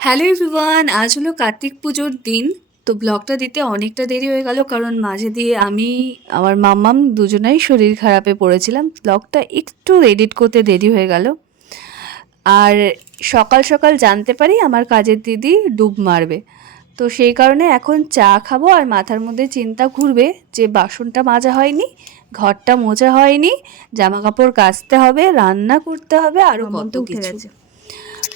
Hello everyone আজ হলো কার্তিক পুজোর দিন। তো ব্লগটা দিতে অনেকটা দেরি হয়ে গেল কারণ মাঝে দিয়ে আমি আমার মাম্মাম দুজনেই শরীর খারাপে পড়েছিলাম। ব্লগটা একটু এডিট করতে দেরি হয়ে গেল। আর সকাল সকাল জানতে পারি আমার কাজের দিদি ডুব মারবে। তো সেই কারণে এখন চা খাব আর মাথার মধ্যে চিন্তা ঘুরবে যে বাসনটা মাজা হয়নি ঘরটা মোজা হয়নি জামা কাপড় কাচতে হবে রান্না করতে হবে আরও কত কিছু।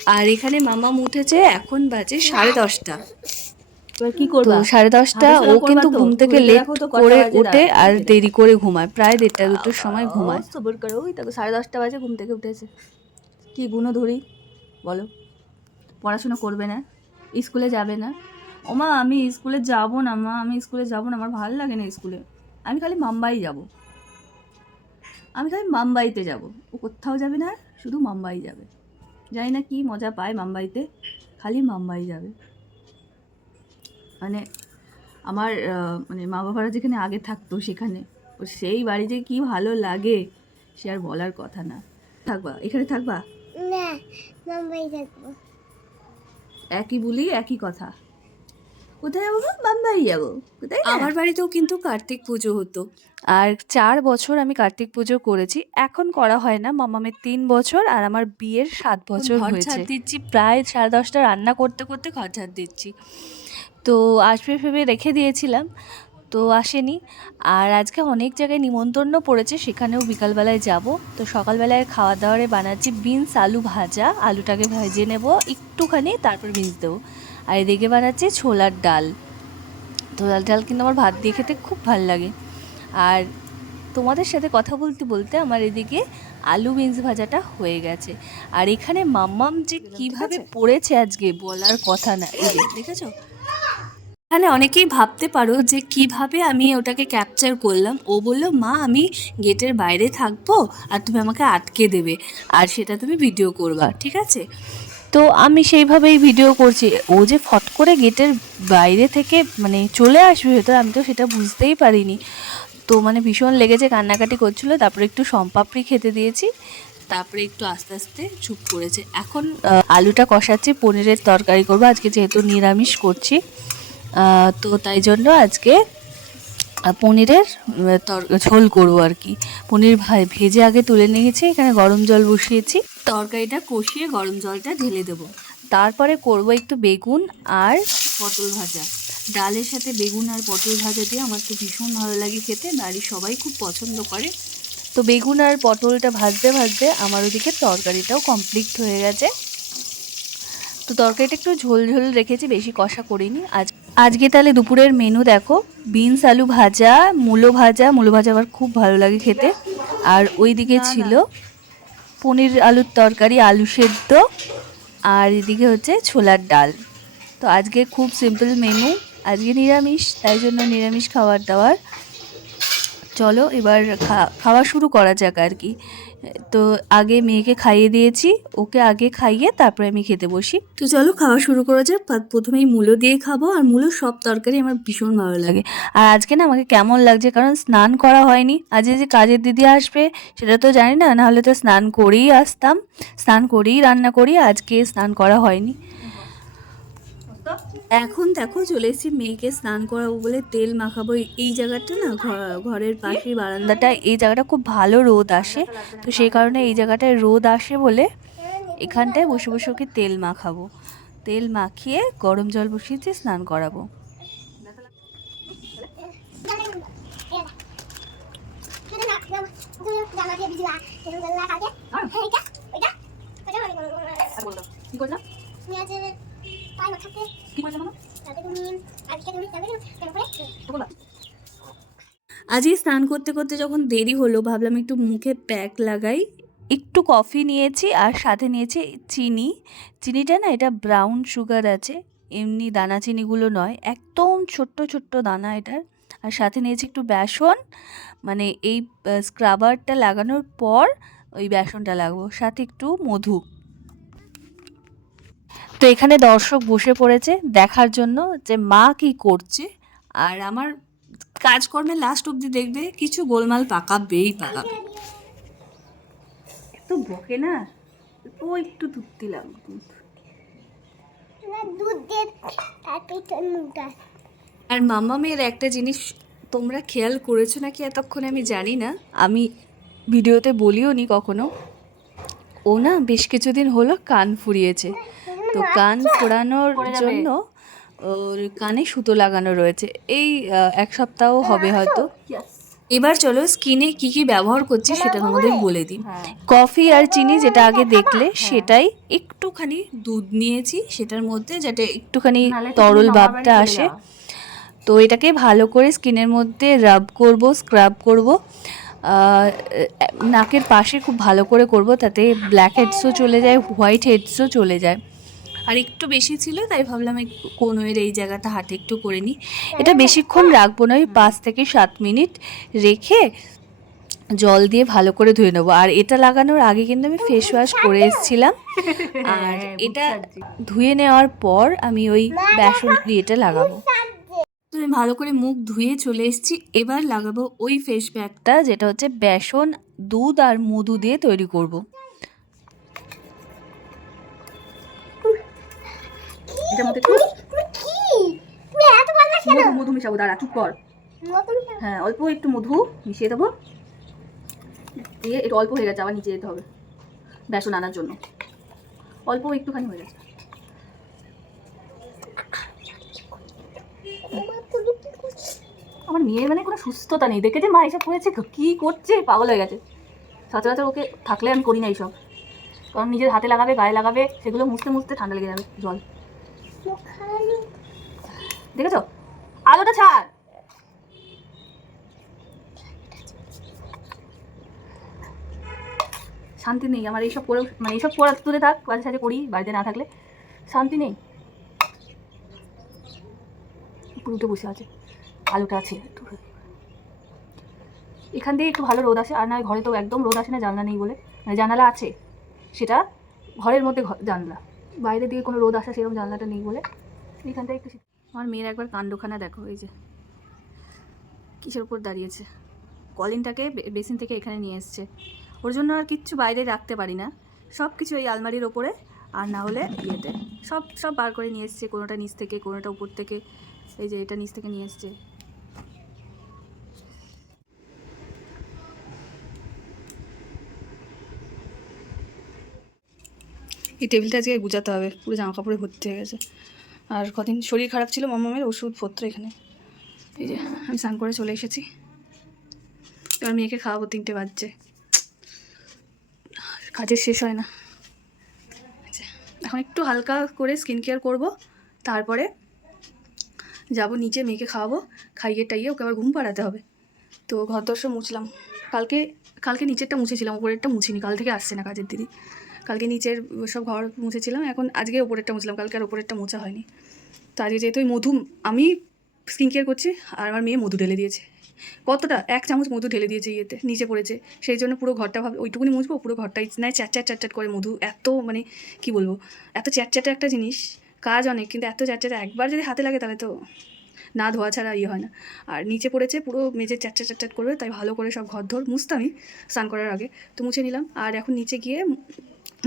আর এখানে মামাম উঠেছে এখন বাজে সাড়ে দশটা। কি করবা? সাড়ে দশটা ও কিন্তু ঘুম থেকে লেট করে ওঠে আর দেরি করে ঘুমায় প্রায় দেড়টা দুটোর সময় ঘুমায়। ও, সবর করো। ওই দেখো সাড়ে দশটা বাজে ঘুম থেকে উঠেছে। কি গুণ ধরি বলো। পড়াশোনা করবে না? স্কুলে যাবে না? ওমা আমি স্কুলে যাব না মা আমি স্কুলে যাব না আমার ভালো লাগে না স্কুলে। আমি খালি মাম্বাই যাব। আমি খালি মাম্বাইতে যাব। ও কোথাও যাবে না শুধু মাম্বাই যাবে। জানি না কি মজা পায় মাম্বাইতে খালি মাম্বাই যাবে। মানে আমার মানে মা বাবারা যেখানে আগে থাকতো সেখানে সেই বাড়ি যে কি ভালো লাগে সে আর বলার কথা না। থাকবা? এখানে থাকবা? না মুম্বাই থাকব। একই বলি একই কথা। কোথায় যাব? বাম্বাই যাব কোথায় আমার বাড়িতেও কিন্তু কার্তিক পুজো হতো। আর চার বছর আমি কার্তিক পুজো করেছি। এখন করা হয় না। মামামের তিন বছর আর আমার বিয়ের সাত বছর হয়েছে। দিচ্ছি প্রায় সাড়ে দশটা রান্না করতে করতে ঘর ঝাড় দিচ্ছি। তো আসবে ভেবে রেখে দিয়েছিলাম তো আসেনি। আর আজকে অনেক জায়গায় নিমন্ত্রণ পড়েছে সেখানেও বিকালবেলায় যাব। তো সকালবেলায় খাওয়া দাওয়ারে বানাচ্ছি বিনস আলু ভাজা। আলুটাকে ভেজে নেব একটুখানি তারপর বিনস দেবো। আর এদিকে বানাচ্ছি ছোলার ডাল। ছোলার ডাল কিন্তু আমার ভাত দিয়ে খেতে খুব ভালো লাগে। আর তোমাদের সাথে কথা বলতে বলতে আমার এদিকে আলু বিনস ভাজাটা হয়ে গেছে। আর এখানে মাম্মাম যে কীভাবে পড়েছে আজকে বলার কথা না দেখেছ? এখানে অনেকেই ভাবতে পারো যে কীভাবে আমি ওটাকে ক্যাপচার করলাম। ও বলল, মা, আমি গেটের বাইরে থাকব আর তুমি আমাকে আটকে দেবে। আর সেটা তুমি ভিডিও করবা, ঠিক আছে? তো আমি সেইভাবেই ভিডিও করছি। ও যে ফট করে গেটের বাইরে থেকে মানে চলে আসবে হয়তো আমি তো সেটা বুঝতেই পারিনি। তো মানে ভীষণ লেগেছে, কান্নাকাটি করছিল। তারপরে একটু সম্পাপড়ি খেতে দিয়েছি। তারপরে একটু আস্তে আস্তে চুপ করেছে। এখন আলুটা কষাচ্ছি, পনিরের তরকারি করব। আজকে যেহেতু নিরামিষ করছি। তো তাই জন্য আজকে পনিরের তর- ঝোল করব আর কি। পনির ভেজে আগে তুলে নিয়েছি, এখানে গরম জল বসিয়েছি। তরকারিটা কষিয়ে গরম জলটা ঢেলে দেবো। তারপরে করব একটু বেগুন আর পটল ভাজা। ডালের সাথে বেগুন আর পটল ভাজা দিয়ে আমার তো ভীষণ ভালো লাগে খেতে, বাড়ির সবাই খুব পছন্দ করে। তো বেগুন আর পটলটা ভাজতে ভাজতে আমার ওদিকে তরকারিটাও কমপ্লিট হয়ে গেছে। তো তরকারিটা একটু ঝোল ঝোল রেখেছি, বেশি কষা করিনি। আজ আজকে তাহলে দুপুরের মেনু দেখো। বিনস আলু ভাজা মূলো ভাজা। মূলো ভাজা আমার খুব ভালো লাগে খেতে। আর ওই দিকে ছিল পনির আলুর তরকারি আলু সেদ্ধ। আর এদিকে হচ্ছে ছোলার ডাল। তো আজকে খুব সিম্পল মেনু আজকে নিরামিষ তাই জন্য নিরামিষ খাবার দাবার। চলো, এবার খাওয়া শুরু করা যাক আর কি। তো আগে মেয়েকে খাইয়ে দিয়েছি, ওকে আগে খাইয়ে তারপরে আমি খেতে বসি। তো চলো, খাওয়া শুরু করা যাক। প্রথমেই মূলো দিয়ে খাব, আর মূলো সব তরকারি আমার ভীষণ ভালো লাগে। আর আজকে না আমাকে কেমন লাগছে, কারণ স্নান করা হয়নি। আজকে যে কাজের দিদি আসবে, সেটা তো জানি না, নাহলে তো স্নান করেই আসতাম। স্নান করেই রান্না করি, আজকে স্নান করা হয়নি। এখন দেখো চলে এসেছি মেয়েকে স্নান করাবো বলে তেল মাখাবো। এই জায়গাটা না ঘরের পাশে বারান্দাটা, এই জায়গাটা খুব ভালো রোদ আসে। তো সেই কারণে এই জায়গাটায় রোদ আসে বলে এখানটায় বসে বসে ওকে তেল মাখাবো। তেল মাখিয়ে গরম জল বসিয়েছি স্নান করাবো। কি করলাম কি মামা? আজকে স্নান করতে করতে যখন দেরি হলো ভাবলাম একটু মুখে প্যাক লাগাই। একটু কফি নিয়েছি আর সাথে নিয়েছি চিনি। চিনিটা না এটা ব্রাউন সুগার আছে। এমনি দানা চিনিগুলো নয় একদম ছোট্ট ছোট্ট দানা এটার। আর সাথে নিয়েছি একটু বেসন। মানে এই স্ক্রাবারটা লাগানোর পর ওই বেসনটা লাগবো। সাথে একটু মধু। তো এখানে দর্শক বসে পড়েছে দেখার জন্য যে মা কি করছে। আর আমার কাজকর্মে লাস্ট অবধি দেখবে কিছু গোলমাল পাকাবেই পাকাবে। এত বকে না? তো একটু দুধ মুখটা আর মাম্মা মেয়ের একটা জিনিস তোমরা খেয়াল করেছ নাকি এতক্ষণে আমি জানি না। আমি ভিডিওতে বলিও নি কখনো। ও না বেশ কিছুদিন হলো কান ফুরিয়েছে। তো কান ফোড়ানোর জন্য ওর কানে সুতো লাগানো রয়েছে। এই এক সপ্তাহ হবে হয়তো। এবার চলো স্কিনে কি কি ব্যবহার করছি সেটা তোমাদের বলে দিই। কফি আর চিনি যেটা আগে দেখলে সেটাই একটুখানি দুধ নিয়েছি সেটার মধ্যে যাতে একটুখানি তরল ভাবটা আসে। তো এটাকে ভালো করে স্কিনের মধ্যে রাব করব স্ক্রাব করব। নাকের পাশে খুব ভালো করে করব তাতে ব্ল্যাক হেডসও চলে যায় হোয়াইট হেডসও চলে যায়। আর একটু বেশি ছিল তাই ভাবলাম কোনোয়ের এই জায়গাটা হাতে একটু করে নিই। এটা বেশিক্ষণ রাখব না ওই পাঁচ থেকে সাত মিনিট রেখে জল দিয়ে ভালো করে ধুয়ে নেব। আর এটা লাগানোর আগে কিন্তু আমি ফেস ওয়াশ করে এসেছিলাম। আর এটা ধুয়ে নেওয়ার পর আমি ওই বেসন দিয়ে এটা লাগাবো। তো আমি ভালো করে মুখ ধুয়ে চলে এসেছি। এবার লাগাবো ওই ফেস প্যাকটা যেটা হচ্ছে বেসন দুধ আর মধু দিয়ে তৈরি করব। এটার মধ্যে একটু কি? তুমি এত বদমাশ কেন? মধু মধু মিশাবো দাঁড়া চুপ কর। হ্যাঁ অল্প একটু মধু মিশিয়ে দেবো। দিয়ে একটু অল্প হয়ে গেছে আবার নিচে যেতে হবে বেসন আনার জন্য। অল্প একটুখানি হয়ে গেছে। আমার মেয়ের মানে কোনো সুস্থতা নেই। দেখেছে মা এসব করেছে কি করছে? পাগল হয়ে গেছে। সচরাচর ওকে থাকলে আমি করি না এইসব। কারণ নিজের হাতে লাগাবে গায়ে লাগাবে সেগুলো মুছতে মুছতে ঠান্ডা লেগে যাবে জল। দেখেছ? আলোটা ছাড়। শান্তি নেই, আমার এইসব করে মানে এইসব পড়া তুলে থাক মাঝে সাঝে করি, বাড়িতে না থাকলে। শান্তি নেই। উঠে বসে আছে। আলোটা আছে। এখান থেকে একটু ভালো রোদ আসে, আর না ঘরে তো একদম রোদ আসে না, জানলা নেই বলে। মানে জানালা আছে। সেটা ঘরের মধ্যে জানলা। বাইরে দিয়ে কোনো রোদ আসা সেরকম জানলাটা নেই বলে। এখান থেকে একটু আমার মেয়ের একবার কাণ্ডখানা দেখো, এই যে। কিসের উপর দাঁড়িয়েছে? কলিনটাকে বেসিন থেকে এখানে নিয়ে এসছে। ওর জন্য আর কিচ্ছু বাইরে রাখতে পারি না। সব কিছু এই আলমারির ওপরে, আর না হলে ইয়েতে। সব সব বার করে নিয়ে এসছে, কোনোটা নিচ থেকে, কোনোটা উপর থেকে। এই যে এটা নিচ থেকে নিয়ে এসছে। এই টেবিলটা আজকে গুজাতে হবে পুরো জামা কাপড়ে ভর্তি হয়ে গেছে। আর কদিন শরীর খারাপ ছিল মামামের ওষুধপত্র এখানে। এই যে আমি স্নান করে চলে এসেছি। এবার মেয়েকে খাওয়াবো তিনটে বাজছে। কাজের শেষ হয় না। আচ্ছা, এখন একটু হালকা করে স্কিন কেয়ার করব তারপরে যাব নিচে মেয়েকে খাওয়াবো খাইয়ে টাইয়ে ওকে আবার ঘুম পাড়াতে হবে। তো ঘর দর্শ মুছলাম। কালকে কালকে নিচেরটা মুছেছিলাম উপরেরটা মুছিনি কাল থেকে আসছে না কাজের দিদি। কালকে নিচের সব ঘর মুছেছিলাম, এখন আজকে ওপরেরটা মুছলাম, কালকে আর ওপরেরটা মোছা হয়নি। তো আজকে যেহেতু ওই মধু, আমি স্কিন কেয়ার করছি আর আমার মেয়ে মধু ঢেলে দিয়েছে। কতটা? এক চামচ মধু ঢেলে দিয়েছে ইয়েতে, নিচে পড়েছে। সেই জন্য পুরো ঘরটা ভাবে, ওইটুকুনি মুছবো, পুরো ঘরটাই নেয় চ্যাট চ্যাট চ্যাট করে মধু, এত মানে কি বলব, এত চ্যাট একটা জিনিস, কাজ অনেক, কিন্তু এত চ্যাট একবার যদি হাতে লাগে তাহলে তো না ধোয়া ছাড়া ইয়ে হয় না। আর নিচে পড়েছে পুরো চ্যাট চ্যাট চ্যাট চ্যাট করবে, তাই ভালো করে সব ঘর ধর মুছতামই স্নান করার আগে। তো মুছে নিলাম, আর এখন নিচে গিয়ে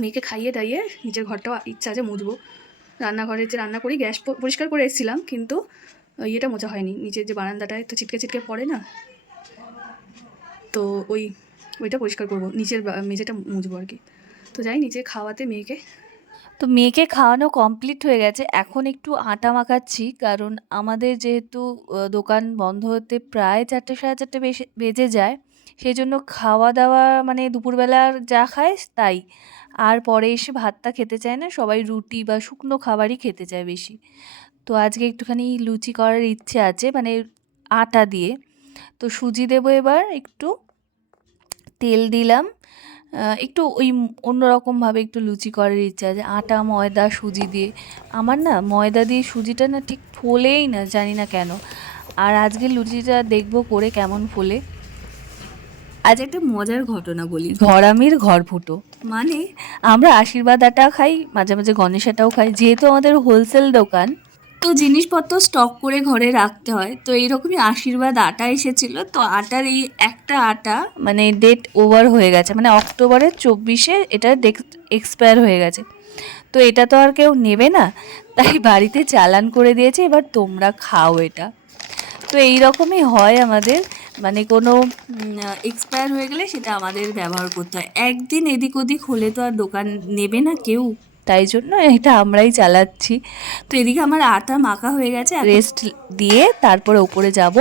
মেয়েকে খাইয়ে দাইয়ে নিজের ঘরটাও ইচ্ছা আছে মুছবো। রান্নাঘরে যে রান্না করি, গ্যাস পরিষ্কার করে এসেছিলাম, কিন্তু ইয়েটা মোছা হয়নি। নিচের যে বারান্দাটায় তো ছিটকে ছিটকে পড়ে না, তো ওই, ওইটা পরিষ্কার করব। নিচের মেঝেটা মুছবো আর কি। তো যাই নিচে খাওয়াতে মেয়েকে। তো মেয়েকে খাওয়ানো কমপ্লিট হয়ে গেছে। এখন একটু আটা মাখাচ্ছি, কারণ আমাদের যেহেতু দোকান বন্ধ হতে প্রায় চারটে, সাড়ে চারটে বেজে যায়। সেই জন্য খাওয়া দাওয়া মানে দুপুরবেলার যা খায় তাই। আর পরে এসে ভাতটা খেতে চায় না, সবাই রুটি বা শুকনো খাবারই খেতে চায় বেশি। তো আজকে একটুখানি লুচি করার ইচ্ছে আছে মানে আটা দিয়ে। তো সুজি দেবো এবার একটু। তেল দিলাম। একটু ওই অন্যরকমভাবে একটু লুচি করার ইচ্ছা আছে। আটা, ময়দা, সুজি দিয়ে। আমার না ময়দা দিয়ে সুজিটা না ঠিক ফোলেই না, জানি না কেন। আর আজকে লুচিটা দেখব করে কেমন ফোলে। আজ একটা মজার ঘটনা বলি। ঘরামির ঘর ফুটো। মানে? আমরা আশীর্বাদ আটা খাই মাঝে মাঝে গণেশ আটাও খাই যেহেতু আমাদের হোলসেল দোকান। তো জিনিসপত্র স্টক করে ঘরে রাখতে হয় তো এইরকমই আশীর্বাদ আটা এসেছিল তো আটার এই একটা আটা মানে ডেট ওভার হয়ে গেছে মানে অক্টোবরের চব্বিশে এটা এক্সপায়ার হয়ে গেছে। তো এটা তো আর কেউ নেবে না তাই বাড়িতে চালান করে দিয়েছে এবার তোমরা খাও এটা। তো এই রকমই হয় আমাদের মানে কোনো এক্সপায়ার হয়ে গেলে সেটা আমাদের ব্যবহার করতে হয়। একদিন এদিক ওদিক হলে তো আর দোকান নেবে না কেউ। তাই জন্য এটা আমরাই চালাচ্ছি। তো এদিকে আমার আটা মাখা হয়ে গেছে রেস্ট দিয়ে তারপরে ওপরে যাব,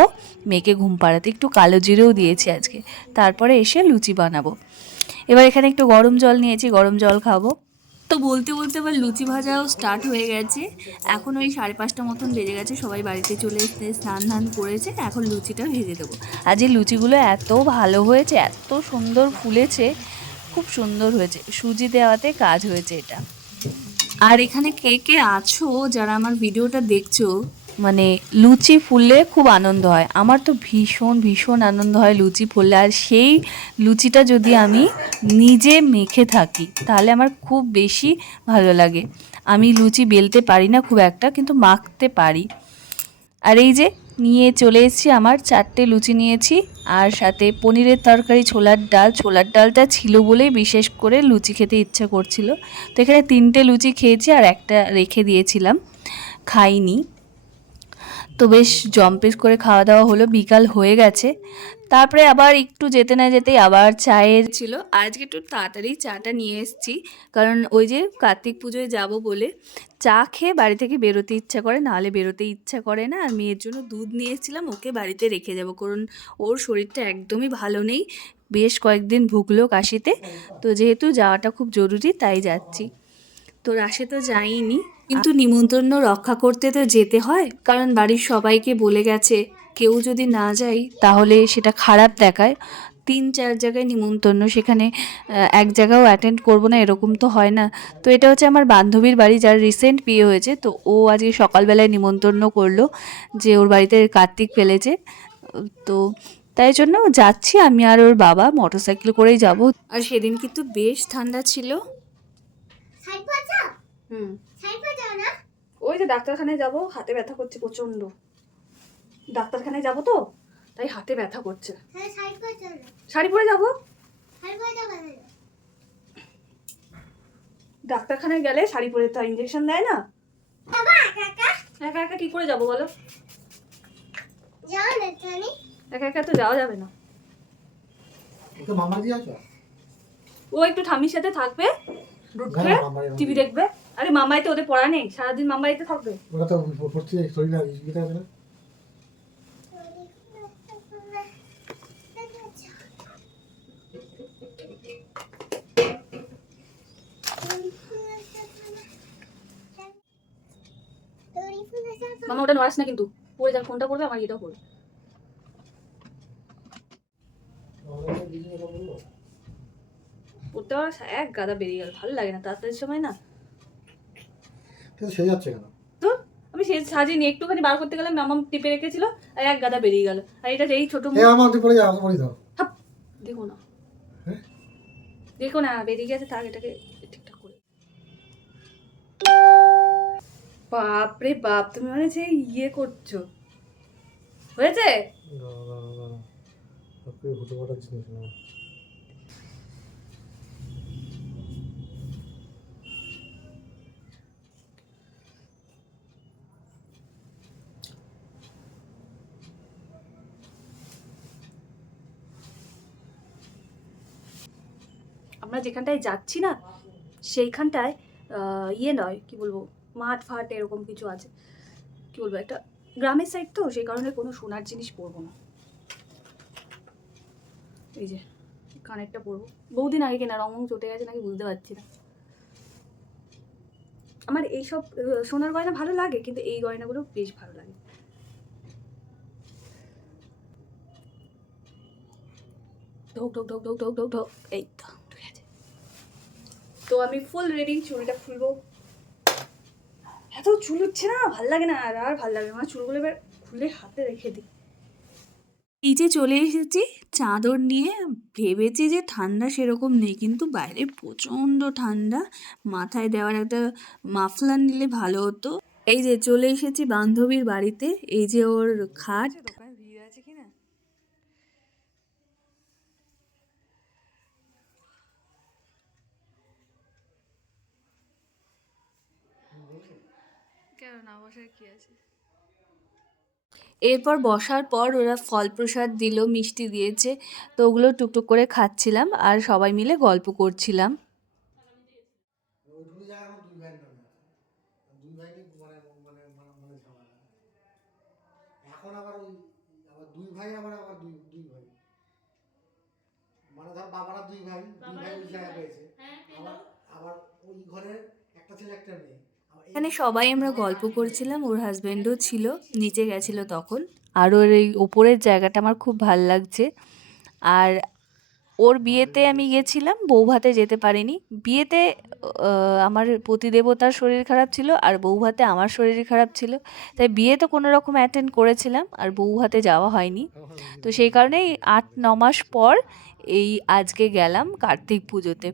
মেয়েকে ঘুম পাড়াতে। একটু কালো জিরেও দিয়েছি আজকে। তারপরে এসে লুচি বানাবো। এবার এখানে একটু গরম জল নিয়েছি, গরম জল খাব। তো বলতে বলতে আবার লুচি ভাজাও স্টার্ট হয়ে গেছে। এখন ওই সাড়ে পাঁচটা মতন বেজে গেছে, সবাই বাড়িতে চলে এসে স্নান ধান করেছে, এখন লুচিটা ভেজে দেবো। আর যে লুচিগুলো এত ভালো হয়েছে, এত সুন্দর ফুলেছে, খুব সুন্দর হয়েছে, সুজি দেওয়াতে কাজ হয়েছে এটা। আর এখানে কে কে আছো, যারা আমার ভিডিওটা দেখছ মানে লুচি ফুললে খুব আনন্দ হয়। আমার তো ভীষণ ভীষণ আনন্দ হয় লুচি ফুললে। আর সেই লুচিটা যদি আমি নিজে মেখে থাকি, তাহলে আমার খুব বেশি ভালো লাগে। আমি লুচি বেলতে পারি না খুব একটা, কিন্তু মাখতে পারি। আর এই যে নিয়ে চলে এসেছি আমার চারটে লুচি নিয়েছি, আর সাথে পনিরের তরকারি, ছোলার ডাল। ছোলার ডালটা ছিল বলেই বিশেষ করে লুচি খেতে ইচ্ছা করছিল। তো এখানে তিনটে লুচি খেয়েছি আর একটা রেখে দিয়েছিলাম। খাইনি। তো বেশ জম্পেস করে খাওয়া দাওয়া হলো, বিকাল হয়ে গেছে। তারপরে আবার একটু যেতে না যেতেই আবার চায়ের ছিল। আজকে একটু তাড়াতাড়ি চাটা নিয়ে এসেছি, কারণ ওই যে কার্তিক পুজোয় যাব বলে চা খেয়ে বাড়ি থেকে বেরোতে ইচ্ছা করে, নাহলে বেরোতে ইচ্ছা করে না। আর মেয়ের জন্য দুধ নিয়ে এসেছিলাম ওকে বাড়িতে রেখে যাব, কারণ ওর শরীরটা একদমই ভালো নেই। বেশ কয়েকদিন ভুগলো কাশিতে। তো যেহেতু যাওয়াটা খুব জরুরি, তাই যাচ্ছি। তো রাশে তো যাইনি। কিন্তু নিমন্ত্রণ রক্ষা করতে তো যেতে হয়, কারণ বাড়ির সবাইকে বলে গেছে, কেউ যদি না যাই তাহলে সেটা খারাপ দেখায়। তিন, চার জায়গায় নিমন্ত্রণ, সেখানে এক জায়গাও অ্যাটেন্ড করব না, এরকম তো হয় না। তো এটা হচ্ছে আমার বান্ধবীর বাড়ি, যার রিসেন্ট বিয়ে হয়েছে, তো ও আজকে সকালবেলায় নিমন্ত্রণ করল যে ওর বাড়িতে কার্তিক ফেলেছে। তো তাই জন্য যাচ্ছি, আমি আর ওর বাবা মোটরসাইকেল করেই যাব। আর সেদিন কিন্তু বেশ ঠান্ডা ছিল। হুম। ওই যে ডাক্তারখানায় যাব হাতে ব্যথা করছে প্রচণ্ড ডাক্তারখানায় যাব তো তাই হাতে ব্যথা করছে। শাড়ি পরে যাব? ডাক্তারখানায় গেলে শাড়ি পরে তো ইঞ্জেকশন দেয় না। একা একা? কি করে যাব বলো? যাও না জানি একা একা তো যাওয়া যাবে না। ও একটু ঠামির সাথে থাকবে। দুধ খেয়ে টিভি দেখবে? আরে মামাই তো ওদের পড়া নেই সারাদিন মামাইতে থাকবে। ওরা তো পড়তে শরীর না ইয়ে আছে না। মামা ওটা নড়াস না কিন্তু। পড়ে যার ফোনটা পড়বে আমার এটাও পড়বে। পড়তে পারা এক গাদা বেরিয়ে গেল ভালো লাগে না তাড়াতাড়ি সময় না। কিন্তু সেই যাচ্ছে কেন? তো আমি সে সাজিয়ে নিয়ে একটুখানি বার করতে গেলাম মামা টিপে রেখেছিল আর এক গাদা বেরিয়ে গেল। আর এটা এই ছোট এ আমার তুই পড়ে যা আমাকে পড়ে দাও দেখো না। হ্যাঁ? দেখো না বেরিয়ে গেছে থাক এটাকে ঠিকঠাক করে। বাপরে বাপ তুমি মানে সেই ইয়ে করছ। হয়েছে? না না না না। আমরা যেখানটায় যাচ্ছি না, সেইখানটায় ইয়ে নয়, কি বলব, মাঠ ফাট এরকম কিছু আছে। কি বলব, একটা গ্রামের সাইড তো, সেই কারণে কোনো সোনার জিনিস পরবো না। এই যে, কানেরটা পরবো। বহুদিন আগে কেনা রঙ চটে গেছে নাকি বুঝতে পারছি না। আমার এইসব সোনার গয়না ভালো লাগে, কিন্তু এই গয়নাগুলো বেশ ভালো লাগে। ঢোক ঢোক ঢোক ঢোক ঢোক ঢোক ঢোক এই। আমি ফুল রেডি চুলটা খুলবো এত চুল উঠছে না, ভালো লাগে না, আর আর ভালো লাগে আমার চুলগুলো এবার খুলে হাতে রেখে দিই। এই যে চলে এসেছি, চাদর নিয়ে। ভেবেছি যে ঠান্ডা সেরকম নেই, কিন্তু বাইরে প্রচণ্ড ঠান্ডা। মাথায় দেওয়ার একটা মাফলার নিলে ভালো হতো। এই যে চলে এসেছি বান্ধবীর বাড়িতে। এই যে ওর খাট ভিড় আছে কি না কেন না বসার কি আছে? এরপর বসার পর ওরা ফল প্রসাদ দিল মিষ্টি দিয়েছে তো ওগুলো টুকটুক করে খাচ্ছিলাম আর সবাই মিলে গল্প করছিলাম। এখন দুই ভাইয়ের নামে আছে দুই ভাই নিয়ে ঝামেলা এখন আবার ওই আবার দুই ভাই আবার আবার দুই দুই ভাই মানে ধর বাবারা দুই ভাই দুই ভাই ওই জায়গা পেয়েছে আবার আবার ওই ঘরের একটা ছেলে একটা মেয়ে। এখানে সবাই আমরা গল্প করছিলাম, ওর হাজব্যান্ডও ছিল, নিচে গেছিল তখন। আর ওর এই ওপরের জায়গাটা আমার খুব ভালো লাগছে। আর ওর বিয়েতে আমি গেছিলাম বউ ভাতে যেতে পারিনি। বিয়েতে আমার পতিদেবতার শরীর খারাপ ছিল, আর বউ ভাতে আমার শরীর খারাপ ছিল। তাই বিয়ে তো কোনো রকম অ্যাটেন্ড করেছিলাম, আর বউ ভাতে যাওয়া হয়নি। তো সেই কারণেই আট, ন মাস পর এই আজকে গেলাম কার্তিক পুজোতে।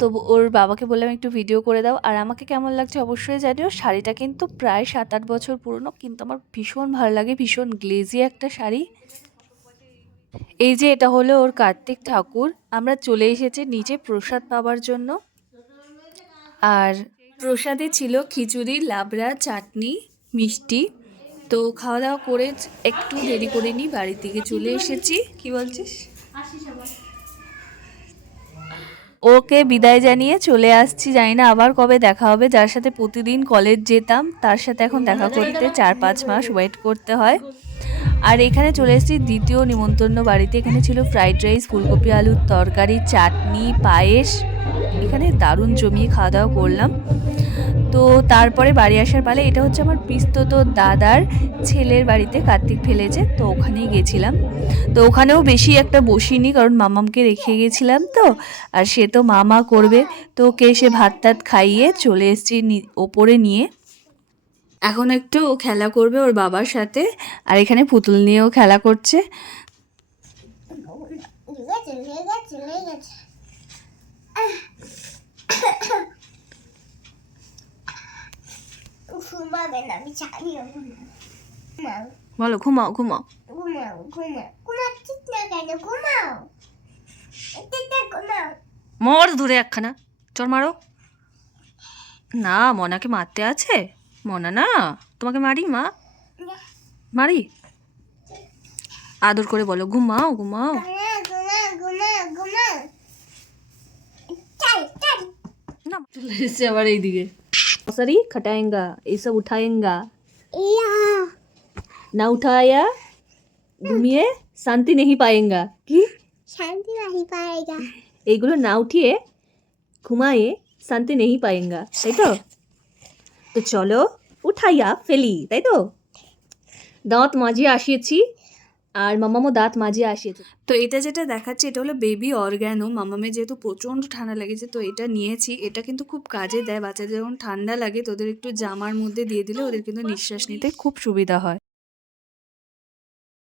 তো ওর বাবাকে বললাম, একটু ভিডিও করে দাও। আর আমাকে কেমন লাগছে অবশ্যই জানিও, শাড়িটা কিন্তু প্রায় সাত আট বছর পুরনো, কিন্তু আমার ভীষণ ভালো লাগে, ভীষণ গ্লেজি একটা শাড়ি। এই যে এটা হলো ওর কার্তিক ঠাকুর। আমরা চলে এসেছি নিচে প্রসাদ পাওয়ার জন্য। আর প্রসাদে ছিল খিচুড়ি, লাবড়া, চাটনি, মিষ্টি। তো খাওয়া দাওয়া করে একটু দেরি করে নিই, বাড়ির দিকে চলে এসেছি। কি বলছিস? ওকে বিদায় জানিয়ে চলে আসছি। জানি না আবার কবে দেখা হবে। যার সাথে প্রতিদিন কলেজ যেতাম, তার সাথে এখন দেখা করতে চার পাঁচ মাস ওয়েট করতে হয়। আর এখানে চলে এসেছি দ্বিতীয় নিমন্ত্রণ বাড়িতে। এখানে ছিল ফ্রাইড রাইস ফুলকপি আলুর তরকারি, চাটনি, পায়েস। এখানে দারুণ জমিয়ে খাওয়া দাওয়া করলাম। তো তারপরে বাড়ি আসার পালে এটা হচ্ছে আমার পিস্তত দাদার ছেলের বাড়িতে কার্তিক ফেলেছে, তো ওখানেই গেছিলাম। তো ওখানেও বেশি একটা বসিনি, কারণ মামামকে রেখে গেছিলাম তো, আর সে তো মামা করবে। তো ওকে এসে ভাত টাত খাইয়ে চলে এসেছি ওপরে নিয়ে। এখন একটু ও খেলা করবে ওর বাবার সাথে, আর এখানে পুতুল নিয়েও খেলা করছে। লেগেছে বলো ঘুমাও ঘুমাও মর দূরে একখানা। চল মারো। না, মনাকে মারতে আছে। মনা না, তোমাকে মারি মা। মারি। আদর করে বলো, ঘুমাও ঘুমাও। না, চলে এসছে আবার এইদিকে। सॉरी खटाएंगा ये सब उठाएंगा ना उठाया ঘুমিয়ে শান্তি নেহি পায়েঙ্গা কি শান্তি নেহি পায়েঙ্গা এইগুলো না উঠিয়ে ঘুমায়ে শান্তি নেই পায়েঙ্গা তাই তো তো চলো উঠাইয়া ফেলি তাই তো দাঁত মাঝে আসিয়েছি আর মামামও দাঁত মাঝে আসিয়েছে তো এটা যেটা দেখাচ্ছে, এটা হলো বেবি অর্গ্যানো মামামে যেহেতু প্রচণ্ড ঠান্ডা লেগেছে, তো এটা নিয়েছি। এটা কিন্তু খুব কাজে দেয়, বাচ্চাদের যখন ঠান্ডা লাগে তোদের একটু জামার মধ্যে দিয়ে দিলে ওদের কিন্তু নিঃশ্বাস নিতে খুব সুবিধা হয়।